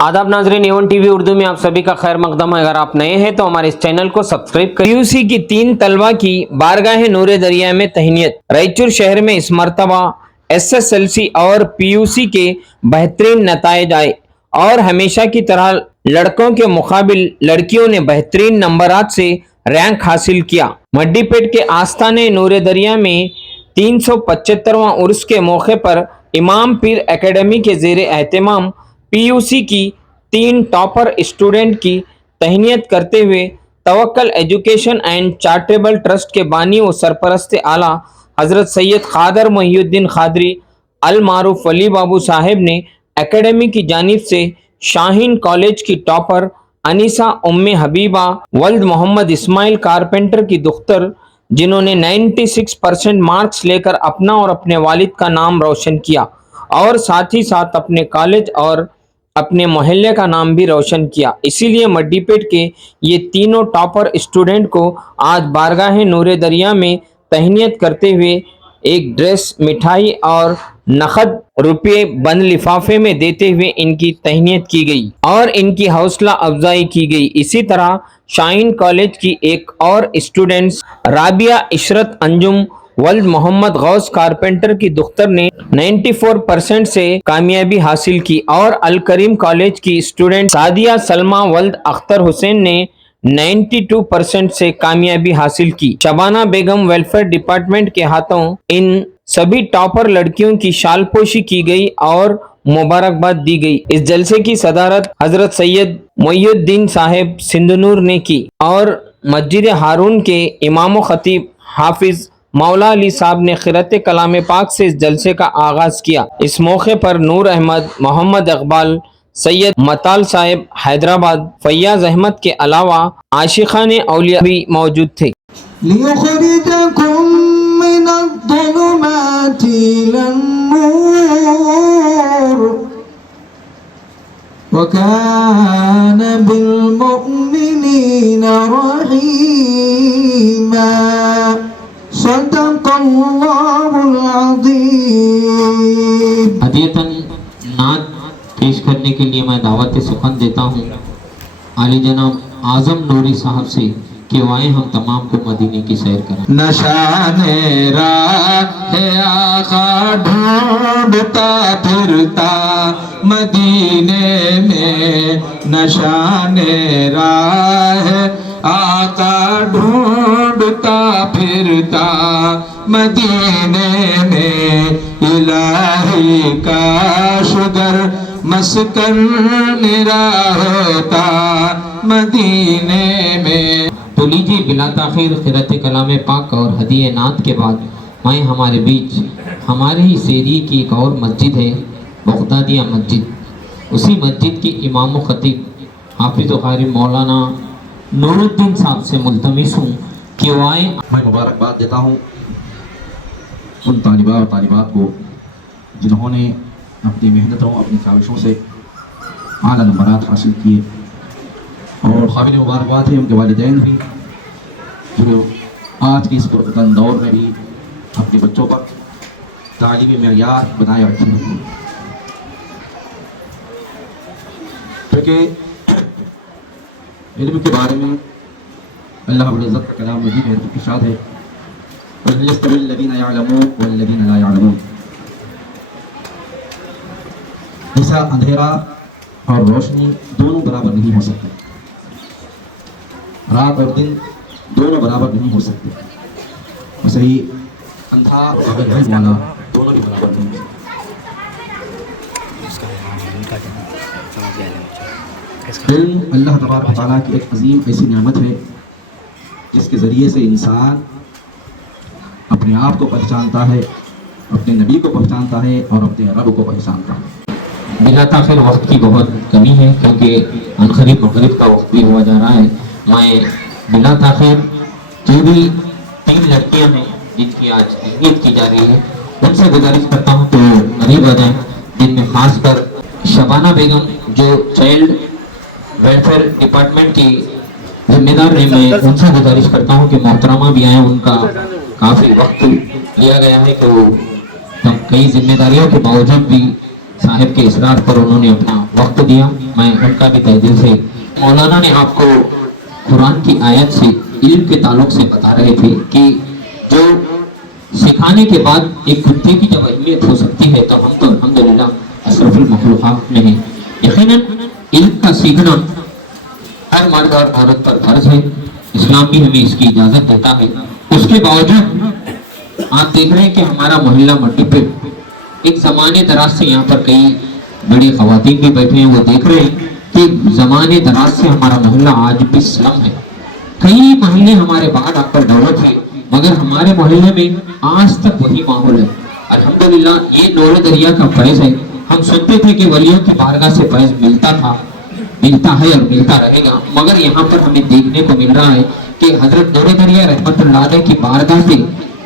आदाब नाजरीन, Avon TV Urdu में आप सभी का खैर मकदम है। अगर आप नए हैं तो हमारे इस चैनल को सब्सक्राइब करें। पीयूसी की 3 तलबा की बारगाह नूर दरिया में तहनीत। रायचूर शहर में इस मरतबा एसएसएलसी और पीयूसी के बेहतरीन नताइज आए और हमेशा की तरह लड़कों के मुकाबिल लड़कियों ने बेहतरीन नंबरात से रैंक हासिल किया। मड्डीपेट के आस्थाने नूर दरिया में 375वां उर्स के मौके पर इमाम पीर एकेडमी के ज़ेर एहतमाम पीयूसी की 3 टॉपर स्टूडेंट की तहनीत करते हुए तवक्कल एजुकेशन एंड चैरिटेबल ट्रस्ट के बानी व सरपरस्त आला हज़रत सैयद क़ादर मोहिउद्दीन क़ादरी अल मारूफ वली बाबू साहब ने एकेडमी की जानिब से शाहीन कॉलेज की टॉपर अनीसा उम्मे हबीबा वल्द मोहम्मद इस्माइल कारपेंटर की दुख्तर, जिन्होंने 96% मार्क्स लेकर अपना और अपने वालिद का नाम रोशन किया और साथ ही साथ अपने कॉलेज और अपने मोहल्ले का नाम भी रोशन किया। इसीलिए मड्डीपेट के ये तीनों टॉपर स्टूडेंट को आज बारगाह नूर दरिया में तहनीत करते हुए एक ड्रेस, मिठाई और नकद रुपये बंद लिफाफे में देते हुए इनकी तहनीत की गई और इनकी हौसला अफजाई की गई। इसी तरह शाहीन कॉलेज की एक और स्टूडेंट्स राबिया इशरत अंजुम वल्द मोहम्मद गौस कारपेंटर की दुख्तर ने 94% से कामयाबी हासिल की और अल करीम कॉलेज की स्टूडेंट सादिया सलमा वल्द अख्तर हुसैन ने 92% से कामयाबी हासिल की। शबाना बेगम वेलफेयर डिपार्टमेंट के हाथों इन सभी टॉपर लड़कियों की शालपोशी की गई और मुबारकबाद दी गई। इस जलसे की सदारत हजरत सैयद मोहिउद्दीन साहब सिंधनूर ने की और मस्जिद हारून के इमाम खतीब हाफिज मौला अली साहब ने क़िरात कलाम पाक से इस जलसे का आगाज़ किया। इस मौके पर नूर अहमद, मोहम्मद इकबाल, सैयद मताल साहब हैदराबाद, फैयाज अहमद के अलावा आशिक़ान औलिया भी मौजूद थे। हदीयतन नात पेश करने के लिए मैं दावत सुखन देता हूँ आली जनाब आज़म नूरी साहब से कि आए हम तमाम को मदीने की सैर करें। नशाने राह आका ढूंढता फिरता मदीने में, नशाने राह आका ढूंढता फिरता मदीने में, इलाही का शुगर मस्कन मेरा होता मदीने में। तो लीजिए बिला ताखिर क़िरात कलाम पाक और हदीए नात के बाद मैं हमारे बीच हमारे ही एरिया की एक और मस्जिद है बगदादिया मस्जिद, उसी मस्जिद की इमाम व खतीब हाफिज़ क़ारी मौलाना नूरुद्दीन साहब से मुल्तमिस हूँ कि वो आए। मैं मुबारकबाद देता हूँ उन तालिबा और तालिबात को जिन्होंने अपनी मेहनतों, अपनी काविशों से आला नंबरात हासिल किए, और काबिल मुबारकबाद है उनके वालिदैन भी जो आज के इस पुरफ़तन दौर में भी अपने बच्चों पर तालीमी मेयार बनाए रखे हैं। क्योंकि इल्म के बारे में अल्लाह रब्बुल इज़्ज़त का कलाम मजीद में इरशाद है, वल यस्तविल लज़ीना यअलमून वल लज़ीना ला यअलमून। ऐसा अंधेरा और रोशनी दोनों बराबर नहीं हो सकते, रात और दिन दोनों बराबर नहीं हो सकते, वैसे ही अंधा और गैर वाला दोनों भी बराबर नहीं हो सकते। इल्म अल्लाह तबारक व तआला की एक अजीम ऐसी नेमत है जिसके ज़रिए से इंसान अपने आप को पहचानता है, अपने नबी को पहचानता है और अपने रब को पहचानता है। बिला ताखिर वक्त की बहुत कमी है क्योंकि अनकरीब मगरिब का वक्त भी हुआ जा रहा है। मैं बिला ताखिर जो भी 3 लड़कियां हैं जिनकी आज तहनीत की जा रही है उनसे गुजारिश करता हूं तो करीब आ जाएं, जिनमें खासकर शबाना बेगम जो चाइल्ड वेलफेयर डिपार्टमेंट की जिम्मेदार है, मैं उनसे गुजारिश करता हूं कि मोहतरमा भी आए। उनका काफ़ी वक्त लिया गया है कि वो कई जिम्मेदारियों के बावजूद भी साहिब के इसरार पर उन्होंने अपना वक्त दिया, मैं उनका भी तहे दिल से। मौलाना ने आपको कुरान की आयत से इल्म के ताल्लुक से बता रहे थे कि जो सिखाने के बाद एक कुत्ते की जब अहमियत हो सकती है तो हम तो अल्हम्दुलिल्लाह अशरफुल मखलूक़ात में हैं। यकीनन इल्म का सीखना हर मर्द और औरत पर फर्ज है, इस्लाम भी हमें इसकी इजाज़त देता है। उसके बावजूद आप देख रहे हैं कि हमारा मोहल्ला मट्टी पे एक ज़माने दराज से यहाँ पर कई बड़ी ख़वातीन भी बैठे हैं, वो देख रहे हैं कि ज़माने दराज से हमारा मोहल्ला आज भी स्लम है। कई मोहल्ले हमारे बाद आकर डेवलप है, मगर हमारे मोहल्ले में आज तक वही माहौल है। अल्हम्दुलिल्लाह ये नूर दरिया का फैज़ है। हम सुनते थे कि वलियों की बारगाह से फैज़ मिलता था, मिलता है और मिलता रहेगा, मगर यहाँ पर हमें देखने को मिल रहा है कि हजरत नूर दरिया रहमतुल्लाह अलैह की बारगाह से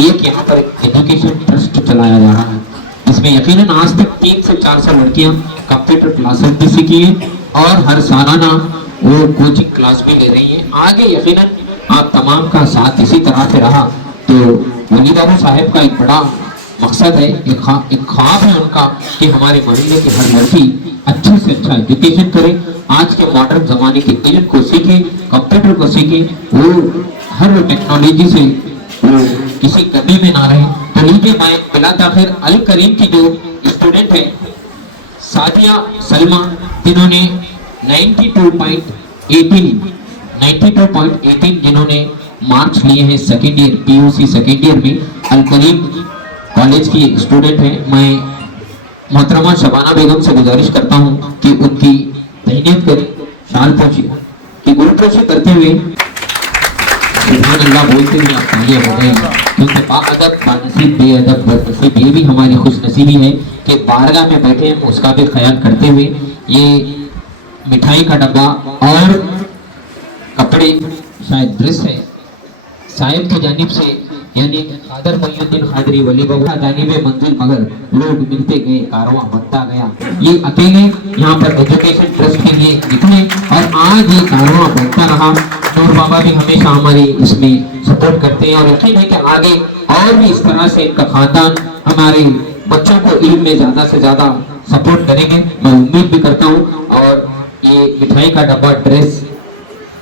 एक यहाँ पर एजुकेशन ट्रस्ट चलाया जा रहा है, इसमें यकीनन आज तक 3 से 400 लड़कियाँ कंप्यूटर क्लासेस भी सीखी हैं और हर सालाना वो कोचिंग क्लास भी ले रही हैं। आगे यकीनन आप तमाम का साथ इसी तरह से रहा तो वली बाबू साहब का एक बड़ा मकसद है, एक ख्वाब है उनका कि हमारे मोहल्ले की हर लड़की अच्छे से अच्छा एजुकेशन करे, आज के मॉडर्न ज़माने के इल्म को सीखे, कंप्यूटर को सीखे, वो हर टेक्नोलॉजी से वो किसी कमी में ना रहे। तो लीजिए मैं बिला ताखिर अल करीम की जो स्टूडेंट है सादिया सलमा, जिन्होंने 92.18 जिन्होंने मार्क्स लिए हैं second year PUC second year में, अल करीम कॉलेज की स्टूडेंट है। मैं मोहतरमा शबाना बेगम से गुजारिश करता हूँ कि उनकी तहनीत करें, शाल पोशी कि गुरुपोशी करते हुए सुभान अल्लाह बोलते हुए आप तालियां बजाएंगे, क्योंकि बाअदब बानसीब बेअदब बदनसीब ये भी हमारी खुश नसीबी है कि बारगाह में बैठे हम उसका भी ख्याल करते हुए ये मिठाई का डब्बा और कपड़े शायद ड्रेस है साहिब की जानिब से, यानी खादर मोइनुद्दीन खादरी वली बाबा जानिब मंजिल मगर लोग मिलते गए, कारवां बनता गया। ये अकेले यहाँ पर एजुकेशन ट्रस्ट के लिए निकले और आज ये कारवां बनता रहा। नूर बाबा भी हमेशा हमारी इसमें सपोर्ट करते हैं और यकीन है कि आगे और भी इस तरह से इनका खानदान हमारे बच्चों को इल्म में ज़्यादा से ज़्यादा सपोर्ट करेंगे, मैं उम्मीद भी करता हूँ। और ये मिठाई का डब्बा ड्रेस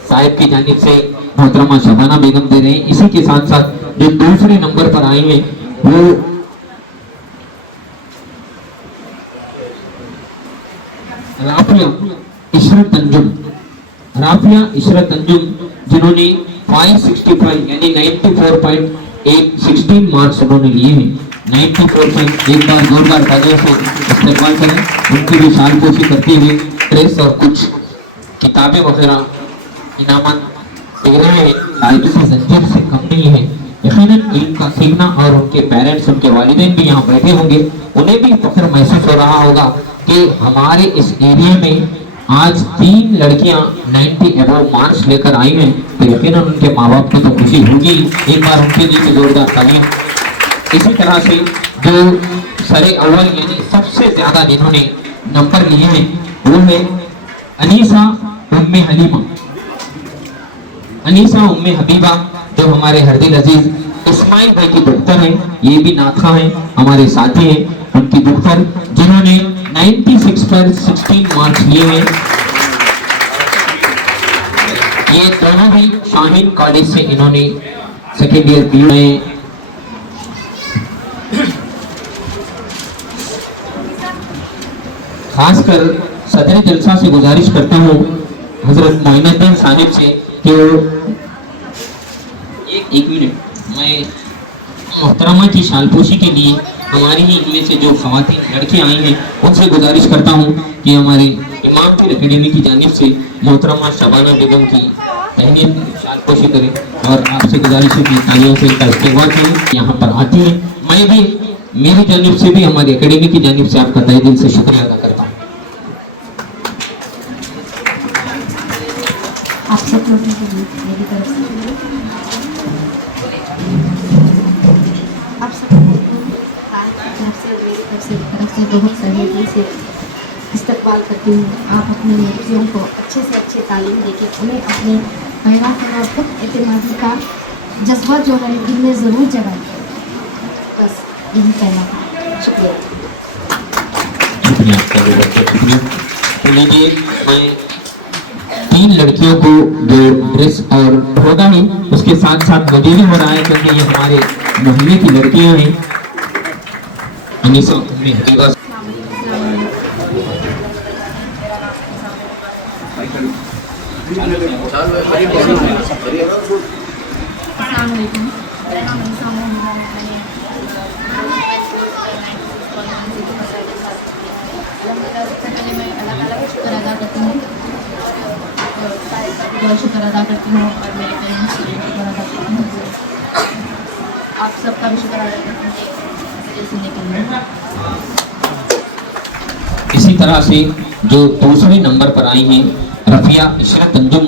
साहिब की जानिब से मोहतरमा शबाना बेगम दे रहे हैं। इसी के साथ साथ जो दूसरे नंबर पर आए हैं वो राफिया इशरत अंजुम जिन्होंने 565 यानी 94.816 मार्क्स उन्होंने लिए हैं। 94 एक बार जोरदार तालियों से इस्तेमाल करें। उनकी भी शान पोशी करते हुए ड्रेस और कुछ किताबें वगैरह इनामत दे रहे हैं। साहिब से जंजीर से कम नहीं है। यकीनन इल्म का सीखना और उनके पेरेंट्स, उनके वालिदैन भी यहाँ बैठे होंगे, उन्हें भी फख्र महसूस हो रहा होगा कि हमारे इस एरिया में आज 3 लड़कियां 90 अबव मार्क्स लेकर आई हैं, तो यकीनन उनके माँ बाप को तो खुशी होगी। एक बार उनके लिए जोरदार तालियां। इसी तरह से जो सरे अव्वल यानी सबसे ज्यादा जिन्होंने नंबर लिए हैं वो है अनीसा उम्मे हबीबा, जो हमारे हरदिल अजीज इस्माइल भाई की दुख्तर हैं, ये भी नाथा हैं, हमारे साथी हैं, उनकी दुख्तर जिन्होंने 96 पर 16 मार्क्स लिए हैं। ये दोनों भी शाहीन कॉलेज से इन्होंने सेकेंड ईयर PU में खासकर सदर जलसा से गुजारिश करता हूँ हजरत मोइनुद्दीन साहिब से कि एक मिनट मैं मोहतरमा की शालपोशी के लिए हमारी ही इनमें से जो ख़वातीन लड़कियाँ आई हैं उनसे गुजारिश करता हूँ कि हमारे इमाम की अकेडमी की जानिब से मोहतरमा शबाना बेगम की तहनीत शालपोशी करें और आपसे गुजारिश है कि तालियों से इनका इस्तेमाल करें। यहाँ पर आती हैं, मैं भी मेरी जानिब से भी हमारी अकेडमी की जानिब से आपका तहे दिल से शुक्रिया अदा करता हूँ। आप सब लोगों को मेरी तरफ से आप सब लोगों को मेरी तरफ से बहुत सारे दिल से इस्तकबाल करती हूँ। आप अपने बच्चों को अच्छे से अच्छे तालीम देके उन्हें अपने खैरात और खुद एतमादी का जज्बा जो है दिल में ज़रूर जगाएं। बस यही कहना था। शुक्रिया। शुक्रिया आपका, बहुत शुक्रिया। तो लीजिए, मैं 3 लड़कियों को जो ड्रेस और होगा ही, उसके साथ साथ वजह भी हो रहा है क्योंकि ये हमारे मोहल्ले की लड़कियां हैं। अनीसा, उम्मी हकीका, अस्सलामुअलैकुम, मेरा नाम अनीसा मोहम्मद है। अल्हम्दुलिल्लाह, सबसे पहले मैं अल्लाह ताला का शुक्र अदा करती हूँ, बहुत शुक्र अदा करती हूँ, और मेरे पेरेंट्स का शुक्र अदा करती हूँ, आप सबका भी शुक्र अदा करती हूँ सुनने के लिए। इसी तरह से जो दूसरे नंबर पर आई हैं रफिया इशरत अंजुम,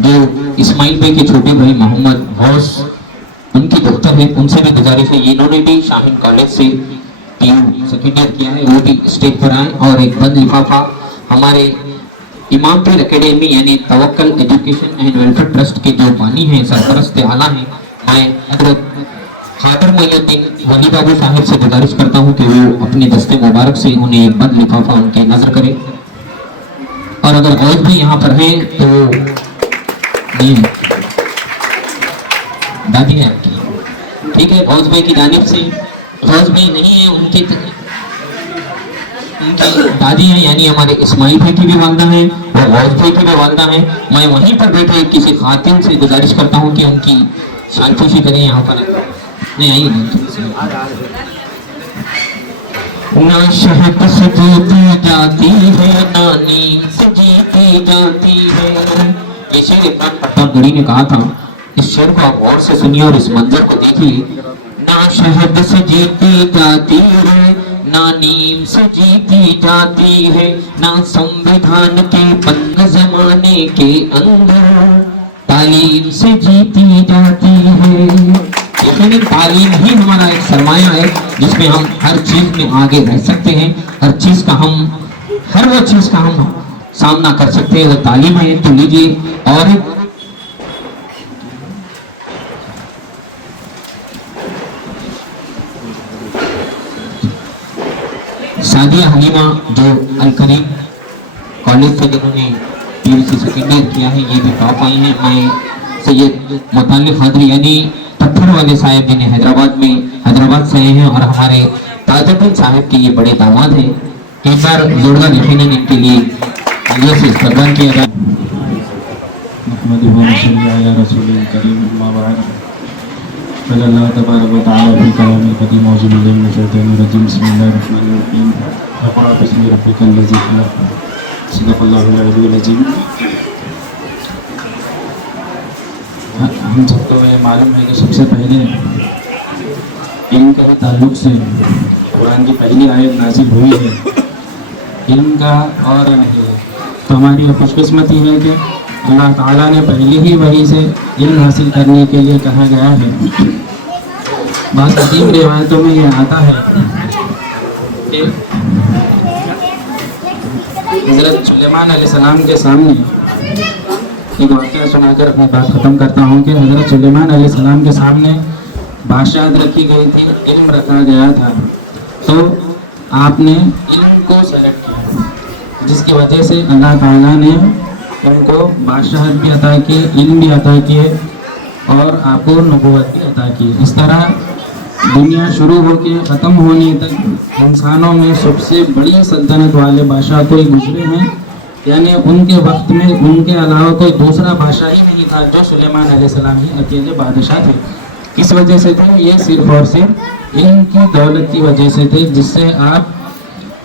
जो इस्माइल भाई के छोटे भाई मोहम्मद गौस उनकी दोस्तर है, उनसे भी गुजारिश है, इन्होंने भी शाहीन कॉलेज से PU सेकेंड ईयर किया है, वो भी स्टेज पर आए। और एक बंद लिफाफा हमारे इमाम पीर एकेडमी यानी तवक्कल एजुकेशन एंड वेलफेयर ट्रस्ट के जो बानी हैं, सरपरस्त आला हैं, मैं हजरत खादर मोइनुद्दीन वली बाबू साहब से गुजारिश करता हूँ कि वो अपने दस्ते मुबारक से उन्हें एक बंद लिफाफा उनके नजर करे। और अगर गौस भी यहाँ पर हैं तो ये दादी है आपकी, ठीक है, गौस भाई की जानिब से, गौस भाई नहीं है, उनकी दादी हैं, यानी हमारे इस्माइल भाई की भी वालदा हैं और गौस भाई की भी वालदा हैं। मैं वहीं पर बैठे किसी खातिन से गुजारिश करता हूँ कि उनकी शालफोशी करें यहाँ पर। नहीं आइए, ना शहद से जीती जाती है, ना नींद से जीती जाती है। ये शेर इमरान प्रताप गढ़ी ने कहा था। इस शेर को आप गौर से सुनिए और इस मंजर को देखिए। ना शहद से जीती जाती है, ना नीम से जीती जाती है, ना संविधान के बंद जमाने के अंदर तालीम से जीती जाती है। यकीनन तालीम ही हमारा एक सरमाया है जिसमें हम हर चीज में आगे रह सकते हैं, हर वो चीज का हम सामना कर सकते हैं, वो तालीम है। तो लीजिए, और सादिया हलीमा जो अल करीम कॉलेज से जिन्होंने PUC सेकेंड ईयर किया है, ये भी टॉप आई हैं। मैं सैयद मुतालिब खादरी यानी पत्थर वाले साहब जिन्हें हैदराबाद से आए हैं, और हमारे ताजुद्दीन साहब के ये बड़े दामाद हैं। एक बार जोरदार यकीनन इनके लिए आगे से इस्तकबाल किया जाए। हम सबको ये मालूम है कि सबसे पहले इल्म के ताल्लुक से कुरान की पहली आयत नाजिल हुई है इल्म का, और तो हमारी खुशकिस्मती है कि अल्लाह ताला ने पहले ही वही से इल्म हासिल करने के लिए कहा गया है। बहुत अजीब रिवायतों में ये आता है कि हज़रत सुलेमान अलैहिस्सलाम के सामने एक वाक़या सुनाकर अपनी बात ख़त्म करता हूँ कि हज़रत सुलेमान अलैहिस्सलाम के सामने बादशाहत रखी गई थी, इल्म रखा गया था, तो आपने इल्म को सेलेक्ट किया, जिसकी वजह से अल्लाह ताला ने उनको बादशाहत भी अता की, इल्म भी अता किए, और आपको नबूवत भी अता की। इस तरह दुनिया शुरू होकर ख़त्म होने तक इंसानों में सबसे बड़ी सल्तनत वाले बादशाह कोई गुजरे हैं, यानी उनके वक्त में उनके अलावा कोई दूसरा बादशाह ही नहीं था, जो सुलेमान अलैहिस्सलाम ही अकेले बादशाह थे। किस वजह से थे? ये सिर्फ और सिर्फ इल्म की दौलत की वजह से थे, जिससे आप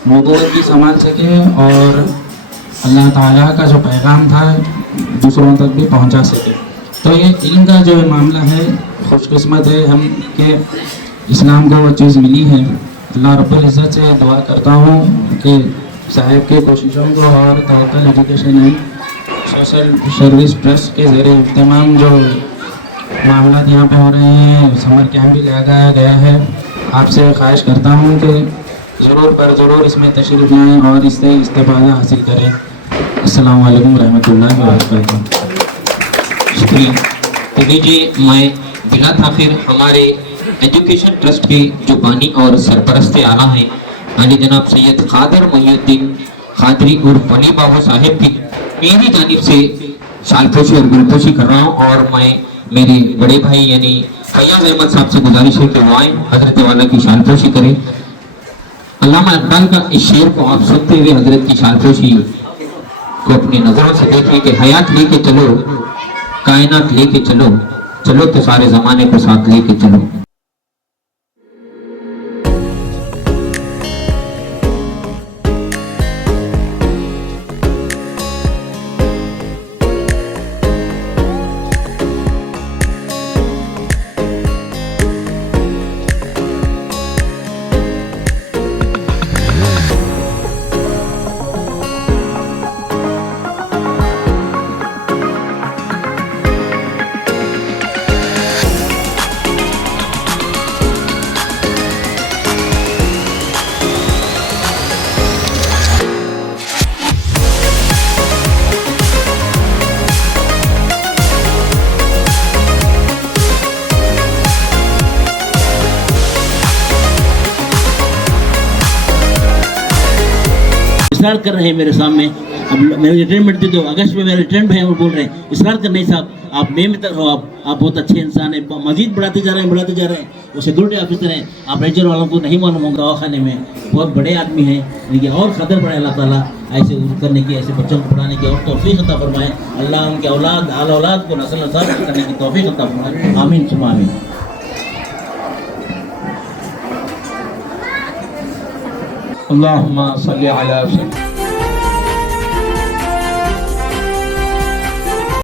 नबूवत भी संभाल सके और अल्लाह ताला का जो पैगाम था दूसरों तक भी पहुंचा सके। तो ये इल्म का जो मामला है, खुशकिस्मत है हम कि इस्लाम को वो चीज़ मिली है। अल्लाह रब्बुल इज़्ज़त से दुआ करता हूँ कि साहिब की कोशिशों को और Tawakkal education and social service trust के ज़रिए तमाम जो मामला यहाँ पे हो रहे हैं, समर कैंप भी लगाया गया है, आपसे ख्वाहिश करता हूँ कि ज़रूर पर ज़रूर इसमें तशरीफ़ लाएँ और इससे इस्तेफ़ादा हासिल करें। अस्सलाम वालेकुम रहमतुल्लाहि व बरकातहू। शुक्रिया। तो लीजिए, मैं बिला ताख़िर हमारे एजुकेशन ट्रस्ट के जो बानी और सरपरस्त आला हैं आली जनाब सैयद खादर मोहिउद्दीन खादरी उर्फ वली बाबू साहिब की मेरी जानिब से शालपोशी और गुलपोशी कर रहा हूँ। और मैं मेरे बड़े भाई यानी फैयाज अहमद साहब से गुजारिश है कि वो आए, हजरत वाला की शालपोशी करें। अल्लामा इकबाल का इस शेर को आप सुनते हुए हजरत की शालपोशी को अपनी नजरों से देखिए कि हयात लेके चलो, कायनात लेके चलो, चलो तो सारे जमाने को साथ लेके चलो। इसरार कर रहे हैं मेरे सामने। अब मेरे रिटायरमेंट दे दो, अगस्त में मेरे रिटायरमेंट है, वो बोल रहे हैं इसरार कर नहीं साहब, आप बेमितर हो, आप बहुत अच्छे इंसान हैं, मजीद बढ़ाते जा रहे हैं। वो सिक्योरिटी ऑफिसर हैं, आप रेंजर वालों को नहीं मालूम होगा, दवाखाने में बहुत बड़े आदमी हैं, लेकिन और कदर बढ़े अल्लाह ताला ऐसे करने की, ऐसे बच्चों को पढ़ाने की और तौफीक अता फरमाए। अल्लाह उनके औलाद आल औलाद को नस्ल नसाब करने की तौफीक अता फरमाए। आमीन सुम्मा आमीन। अल्लाहुम्मा सल्ली अला